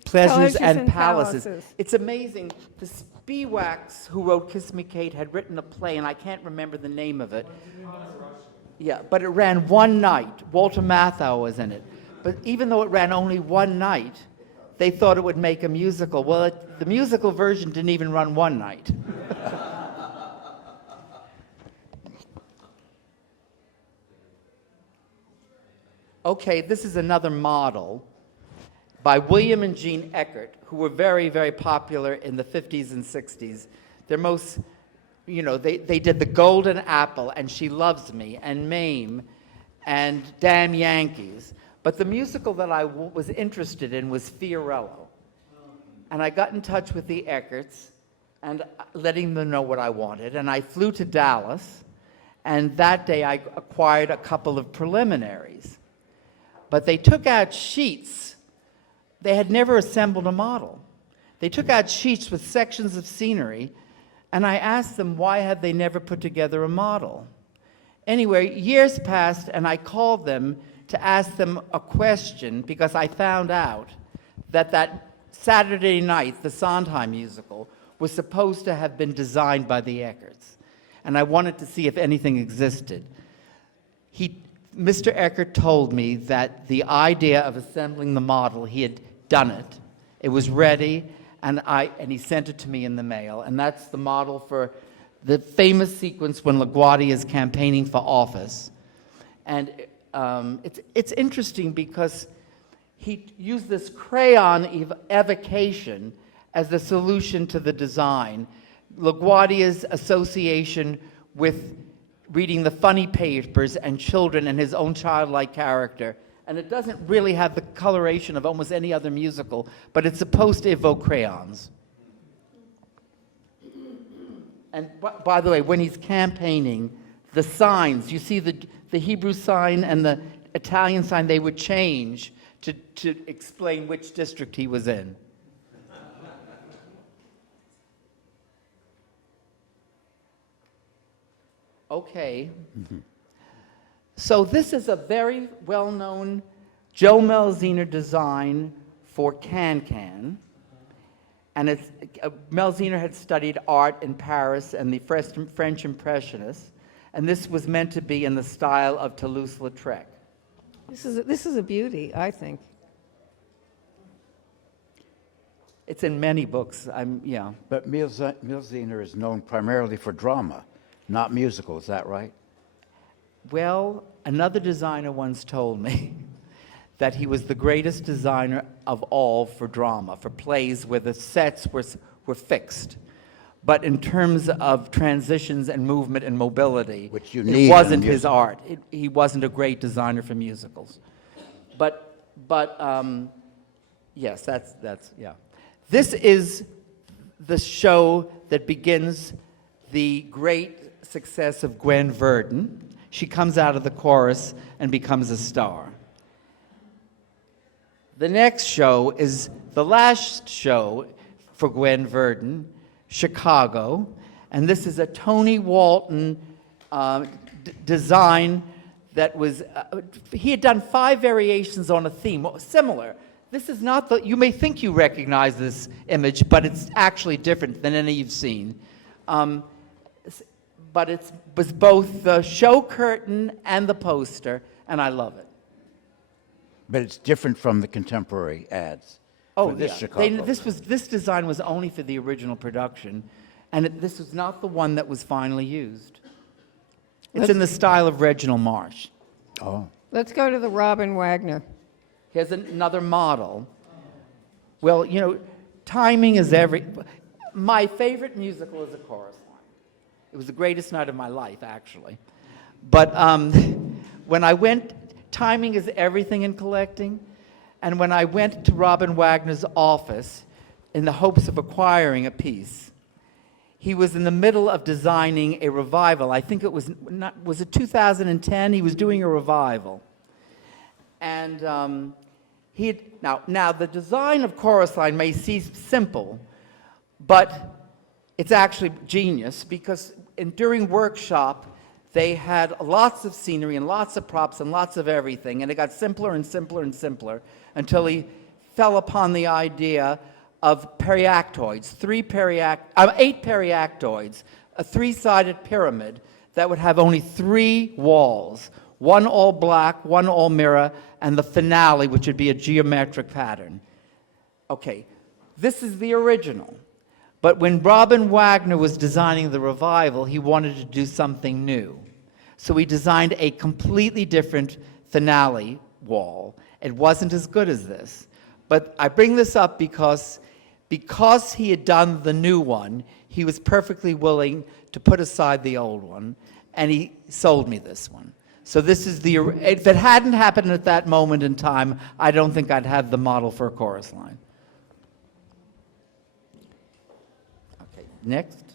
Pleasures Pleasures and and Palaces. Palaces. It's amazing. The Spiewaks, who wrote Kiss Me Kate, had written a play, and I can't remember the name of it. Yeah, but it ran one night. Walter Matthau was in it. But even though it ran only one night, they thought it would make a musical. Well, the musical version didn't even run one night. Okay, this is another model by William and Jean Eckert, who were very, very popular in the 50s and 60s. Their most, they did The Golden Apple and She Loves Me and Mame and Damn Yankees. But the musical that I was interested in was Fiorello. And I got in touch with the Eckerts and letting them know what I wanted. And I flew to Dallas, and that day I acquired a couple of preliminaries. But they took out sheets. They had never assembled a model. They took out sheets with sections of scenery, and I asked them why had they never put together a model. Anyway, years passed, and I called them to ask them a question because I found out that Saturday night, the Sondheim musical, was supposed to have been designed by the Eckerts. And I wanted to see if anything existed. Mr. Eckert told me that the idea of assembling the model, he had done it. It was ready, and he sent it to me in the mail. And that's the model for the famous sequence when LaGuardia is campaigning for office. And it's interesting because he used this crayon evocation as the solution to the design. LaGuardia's association with reading the funny papers and children and his own childlike character. And it doesn't really have the coloration of almost any other musical, but it's supposed to evoke crayons. And by the way, when he's campaigning, the signs, you see the Hebrew sign and the Italian sign, they would change to explain which district he was in. Okay. So this is a very well-known Joe Melziner design for Can-Can. And it's, Melziner had studied art in Paris and the French Impressionists. And this was meant to be in the style of Toulouse-Lautrec. This is a beauty, I think. It's in many books. Yeah. But Melziner is known primarily for drama, not musical, is that right? Well, another designer once told me that he was the greatest designer of all for drama, for plays where the sets were fixed. But in terms of transitions and movement and mobility, Which you need it in wasn't a his musical. art. He wasn't a great designer for musicals. But yes, that's yeah. This is the show that begins the great success of Gwen Verdon. She comes out of the chorus and becomes a star. The next show is the last show for Gwen Verdon, Chicago, and this is a Tony Walton design that was, he had done 5 variations on a theme, similar. This is not the, you may think you recognize this image, but it's actually different than any you've seen. But it was both the show curtain and the poster, and I love it. But it's different from the contemporary ads. Oh, for this yeah. Chicago. This design was only for the original production, and this was not the one that was finally used. It's in the style of Reginald Marsh. Oh. Let's go to the Robin Wagner. Here's another model. Well, you know, timing is my favorite musical is A Chorus Line. It was the greatest night of my life, actually. But when I went, timing is everything in collecting. And when I went to Robin Wagner's office in the hopes of acquiring a piece, he was in the middle of designing a revival. I think it was it 2010? He was doing a revival. And now the design of Chorus Line may seem simple, but it's actually genius because during workshop, they had lots of scenery and lots of props and lots of everything, and it got simpler and simpler and simpler until he fell upon the idea of periactoids, 8 periactoids, a 3-sided pyramid that would have only 3 walls, one all black, one all mirror, and the finale, which would be a geometric pattern. Okay, this is the original. But when Robin Wagner was designing the revival, he wanted to do something new. So he designed a completely different finale wall. It wasn't as good as this. But I bring this up because he had done the new one, he was perfectly willing to put aside the old one, and he sold me this one. So this is if it hadn't happened at that moment in time, I don't think I'd have the model for A Chorus Line. Okay, next.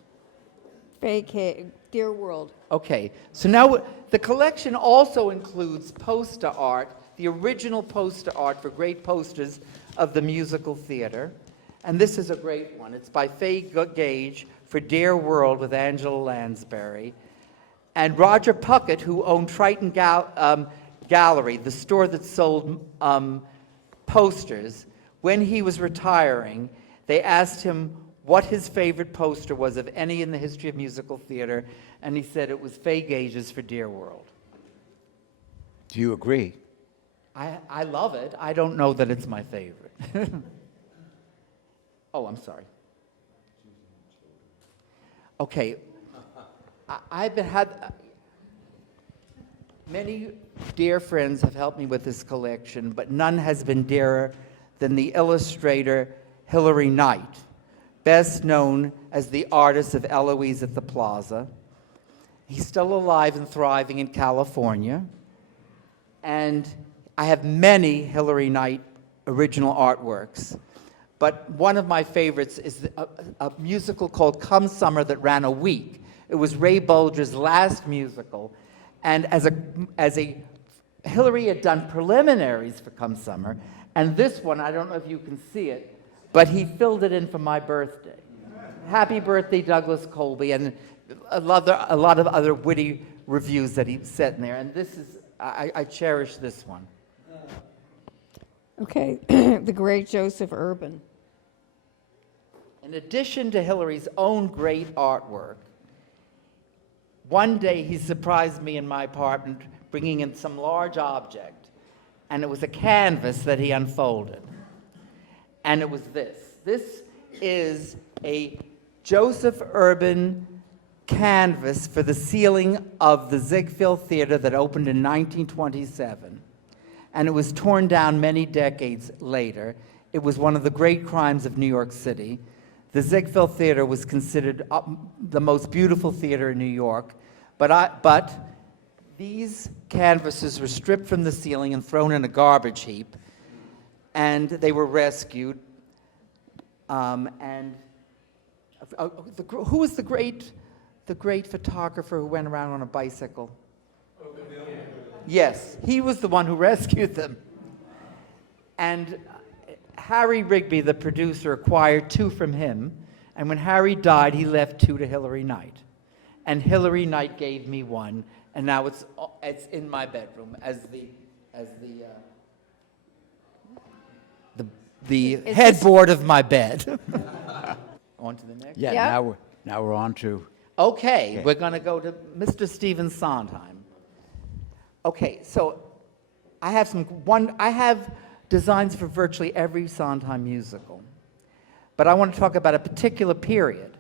Fake Dear World. Okay, so now the collection also includes poster art, the original poster art for great posters of the musical theater. And this is a great one. It's by Fay Gage for Dear World with Angela Lansbury. And Roger Puckett, who owned Triton Gallery, the store that sold posters, when he was retiring, they asked him what his favorite poster was of any in the history of musical theater, and he said it was Fay Gage's for Dear World. Do you agree? I love it. I don't know that it's my favorite. Oh, I'm sorry. Okay. Many dear friends have helped me with this collection, but none has been dearer than the illustrator Hilary Knight, best known as the artist of Eloise at the Plaza. He's still alive and thriving in California, and I have many Hilary Knight original artworks. But one of my favorites is a musical called Come Summer that ran a week. It was Ray Bolger's last musical, and as a Hilary had done preliminaries for Come Summer, and this one, I don't know if you can see it, but he filled it in for my birthday. Happy birthday, Douglas Colby, and a lot of other witty reviews that he said in there, and this is, I cherish this one. Okay, the great Joseph Urban. In addition to Hilary's own great artwork, one day he surprised me in my apartment bringing in some large object, and it was a canvas that he unfolded. And it was this. This is a Joseph Urban canvas for the ceiling of the Ziegfeld Theater that opened in 1927. And it was torn down many decades later. It was one of the great crimes of New York City. The Ziegfeld Theater was considered the most beautiful theater in New York, but these canvases were stripped from the ceiling and thrown in a garbage heap, and they were rescued. Who was the great photographer who went around on a bicycle? Yes, he was the one who rescued them. And Harry Rigby, the producer, acquired 2 from him, and when Harry died, he left 2 to Hilary Knight. And Hilary Knight gave me 1, and now it's in my bedroom as the headboard of my bed. On to the next. Yeah, Yeah. now we're on to. Okay, we're going to go to Mr. Stephen Sondheim. Okay, so I have designs for virtually every Sondheim musical, but I want to talk about a particular period.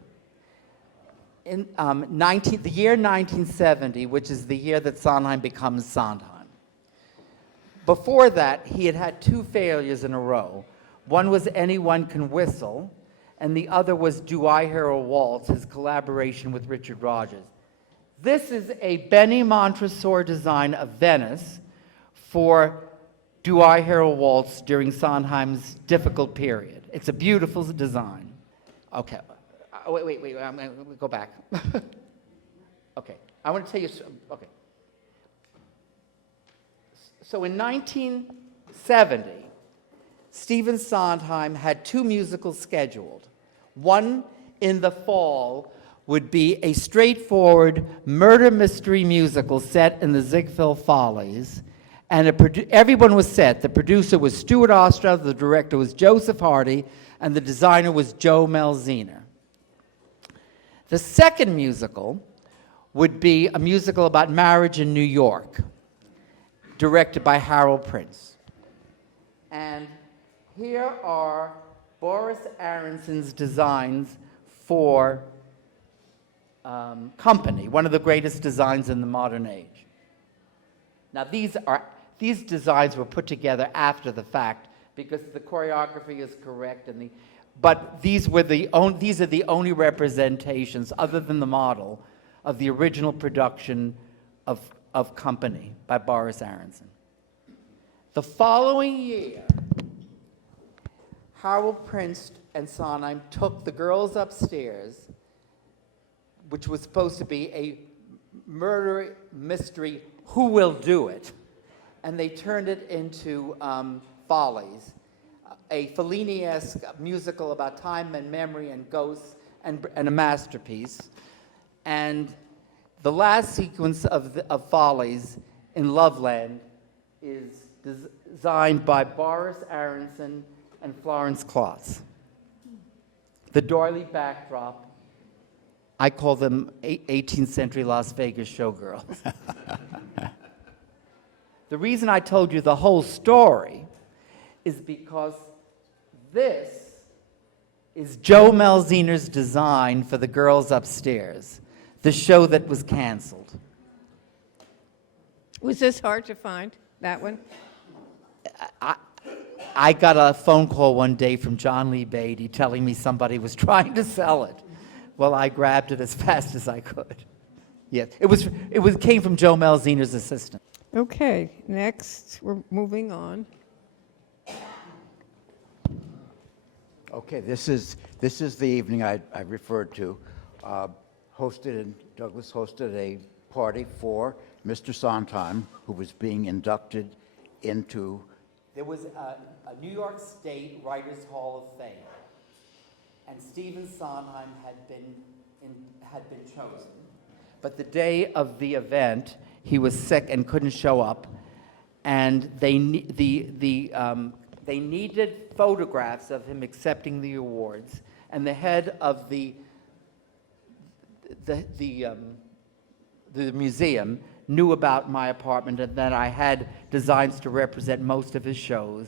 In the year 1970, which is the year that Sondheim becomes Sondheim. Before that, he had 2 failures in a row. One was Anyone Can Whistle, and the other was Do I Hear a Waltz, his collaboration with Richard Rodgers. This is a Benny Montresor design of Venice for Do I Hear a Waltz during Sondheim's difficult period. It's a beautiful design. Okay, wait, I'm going to go back. Okay, I want to tell you, okay. So in 1970, Stephen Sondheim had 2 musicals scheduled. One in the fall would be a straightforward murder mystery musical set in the Ziegfeld Follies, and everyone was set. The producer was Stuart Ostrow, the director was Joseph Hardy, and the designer was Joe Malziner. The second musical would be a musical about marriage in New York, directed by Harold Prince. And here are Boris Aronson's designs for Company, one of the greatest designs in the modern age. Now these designs were put together after the fact because the choreography is correct, but these are the only representations, other than the model, of the original production of Company by Boris Aronson. The following year, Harold Prince and Sondheim took The Girls Upstairs, which was supposed to be a murder mystery, Who Will Do It? And they turned it into Follies, a Fellini-esque musical about time and memory and ghosts, and a masterpiece. And the last sequence of Follies in Loveland is designed by Boris Aronson and Florence Klotz. The doily backdrop, I call them 18th century Las Vegas showgirls. The reason I told you the whole story is because this is Joe Malziner's design for The Girls Upstairs, the show that was canceled. Was this hard to find, that one? I got a phone call one day from John Lee Beatty telling me somebody was trying to sell it. Well, I grabbed it as fast as I could. Yes, it came from Joe Malzina's assistant. Okay, next, we're moving on. Okay, this is the evening I referred to. Douglas hosted a party for Mr. Sondheim, who was being inducted into. There was a New York State Writers Hall of Fame, and Stephen Sondheim had been chosen. But the day of the event, he was sick and couldn't show up, and they needed photographs of him accepting the awards, and the head of the museum knew about my apartment and that I had designs to represent most of his shows,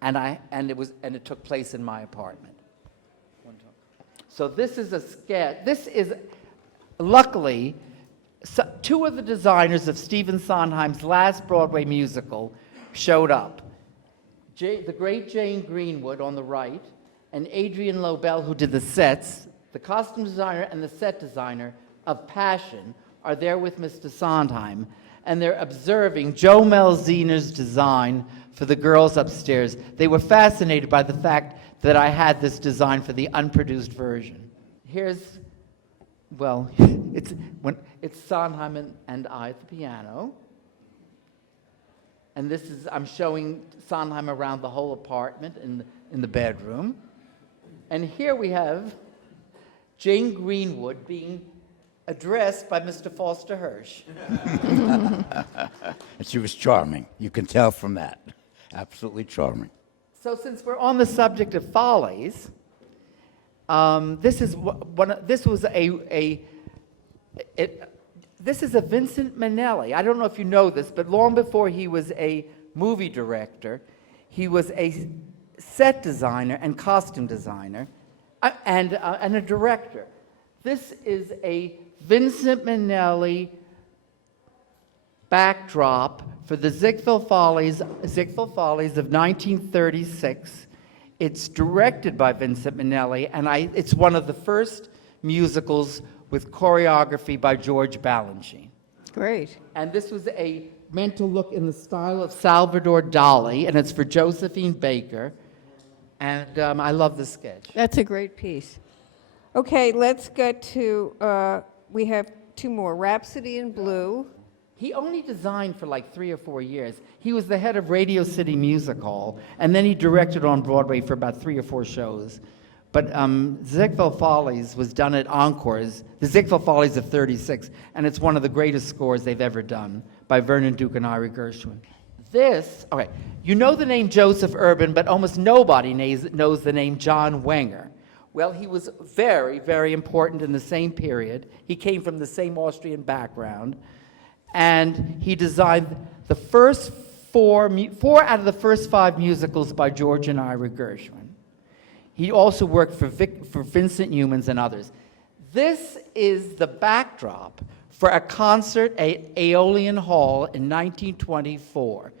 and it took place in my apartment. So this is a sketch. This is, luckily, two of the designers of Stephen Sondheim's last Broadway musical showed up. The great Jane Greenwood on the right, and Adrienne Lobel, who did the sets, the costume designer and the set designer of Passion, are there with Mr. Sondheim, and they're observing Joe Malzina's design for the girls upstairs. They were fascinated by the fact that I had this design for the unproduced version. Here's, well, it's Sondheim and I at the piano. And this is, I'm showing Sondheim around the whole apartment in the bedroom. And here we have Jane Greenwood being addressed by Mr. Foster Hirsch. And she was charming. You can tell from that. Absolutely charming. So since we're on the subject of follies, this is a Vincent Minnelli. I don't know if you know this, but long before he was a movie director, he was a set designer and costume designer and a director. This is a Vincent Minnelli backdrop for the Ziegfeld Follies of 1936. It's directed by Vincent Minnelli, and it's one of the first musicals with choreography by George Balanchine. Great. And this was meant to look in the style of Salvador Dali, and it's for Josephine Baker. And I love this sketch. That's a great piece. Okay, let's get to, we have two more. Rhapsody in Blue. He only designed for like 3 or 4 years. He was the head of Radio City Music Hall, and then he directed on Broadway for about 3 or 4 shows. But Ziegfeld Follies was done at Encores, the Ziegfeld Follies of 36, and it's one of the greatest scores they've ever done by Vernon Duke and Ira Gershwin. Okay, you know the name Joseph Urban, but almost nobody knows the name John Wenger. Well, he was very, very important in the same period. He came from the same Austrian background, and he designed the first four out of the first 5 musicals by George and Ira Gershwin. He also worked for Vincent Youmans and others. This is the backdrop for a concert at Aeolian Hall in 1924.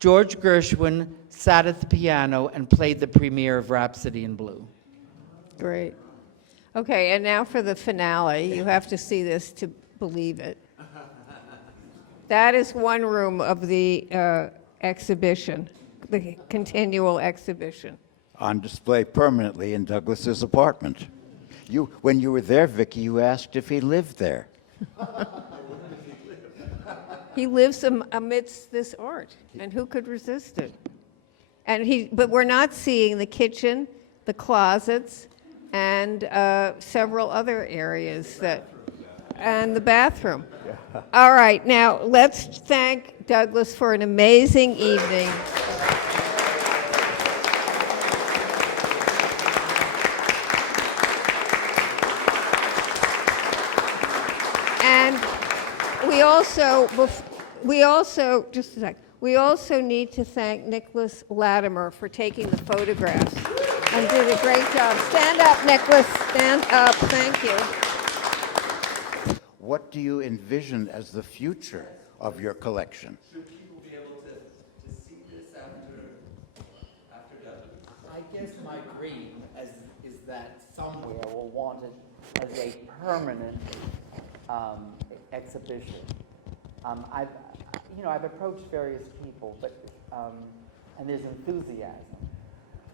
George Gershwin sat at the piano and played the premiere of Rhapsody in Blue. Great. Okay, and now for the finale. You have to see this to believe it. That is one room of the exhibition, the continual exhibition. On display permanently in Douglas's apartment. When you were there, Vicki, you asked if he lived there. He lives amidst this art, and who could resist it? But we're not seeing the kitchen, the closets, and several other areas and the bathroom. All right, now let's thank Douglas for an amazing evening. And we also need to thank Nicholas Latimer for taking the photographs and did a great job. Stand up, Nicholas. Stand up. Thank you. What do you envision as the future of your collection. Should people be able to see this after Douglas? I guess my dream is that somewhere we'll want it as a permanent exhibition. I've approached various people, but and there's enthusiasm,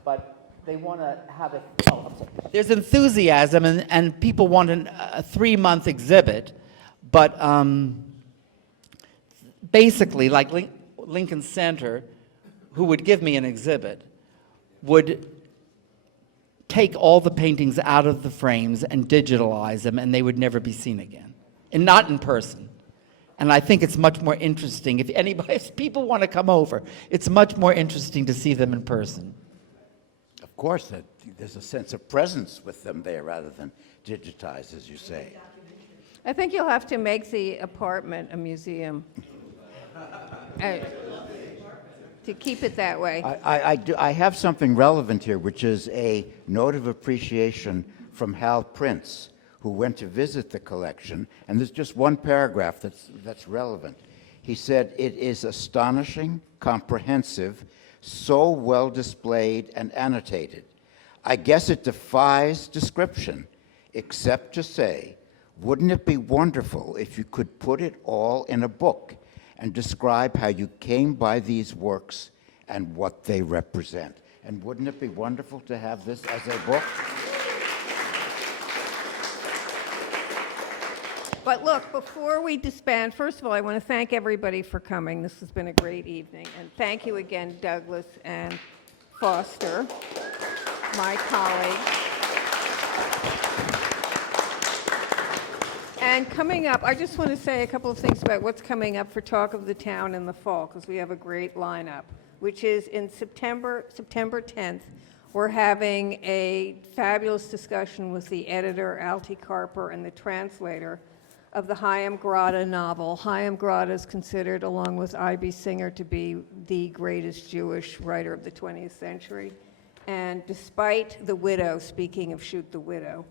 but they want to have it. Oh, I'm sorry. There's enthusiasm, and people want a 3-month exhibit, but basically, like Lincoln Center, who would give me an exhibit, would take all the paintings out of the frames and digitalize them, and they would never be seen again, and not in person. And I think it's much more interesting if people want to come over. It's much more interesting to see them in person. Of course, there's a sense of presence with them there rather than digitized, as you say. I think you'll have to make the apartment a museum. To keep it that way. I have something relevant here, which is a note of appreciation from Hal Prince, who went to visit the collection, and there's just one paragraph that's relevant. He said, "It is astonishing, comprehensive, so well displayed and annotated. I guess it defies description, except to say, wouldn't it be wonderful if you could put it all in a book and describe how you came by these works and what they represent?" And wouldn't it be wonderful to have this as a book? But look, before we disband, first of all, I want to thank everybody for coming. This has been a great evening. And thank you again, Douglas and Foster, my colleagues. And coming up, I just want to say a couple of things about what's coming up for Talk of the Town in the fall, because we have a great lineup, which is in September 10th. We're having a fabulous discussion with the editor, Alti Carper, and the translator of the Chaim Grada novel. Chaim Grada is considered, along with I.B. Singer, to be the greatest Jewish writer of the 20th century. And despite the widow, speaking of Shoot the Widow,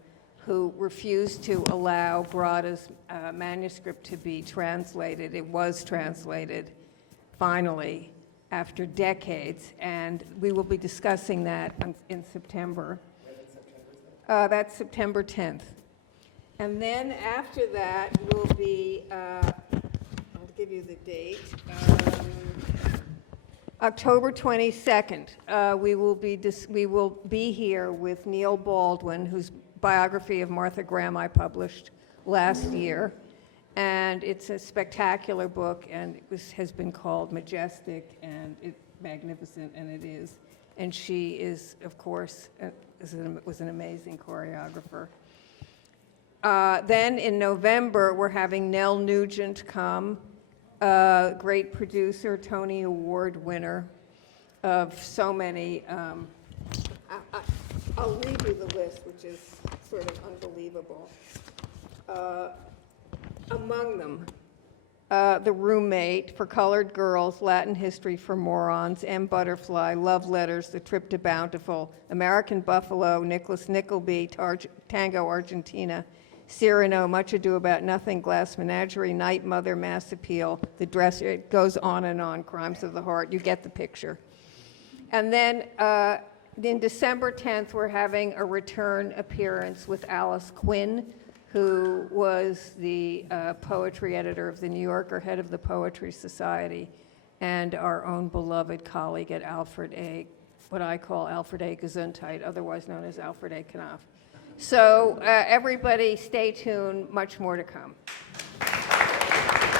who refused to allow Grada's manuscript to be translated, it was translated finally after decades, and we will be discussing that in September. That's September 10th. And then after that will be, I'll give you the date, October 22nd. We will be here with Neil Baldwin, whose biography of Martha Graham I published last year. And it's a spectacular book, and has been called majestic and magnificent, and it is. And she is, of course, was an amazing choreographer. Then in November, we're having Nell Nugent come, great producer, Tony Award winner of so many. I'll read you the list, which is sort of unbelievable. Among them, The Roommate, For Colored Girls, Latin History for Morons, M. Butterfly, Love Letters, The Trip to Bountiful, American Buffalo, Nicholas Nickleby, Tango Argentina, Cyrano, Much Ado About Nothing, Glass Menagerie, Night Mother, Mass Appeal, The Dresser. It goes on, Crimes of the Heart. You get the picture. And then in December 10th, we're having a return appearance with Alice Quinn, who was the poetry editor of The New Yorker, head of the Poetry Society, and our own beloved colleague at Alfred A., what I call Alfred A. Gesundheit, otherwise known as Alfred A. Knopf. So everybody stay tuned, much more to come.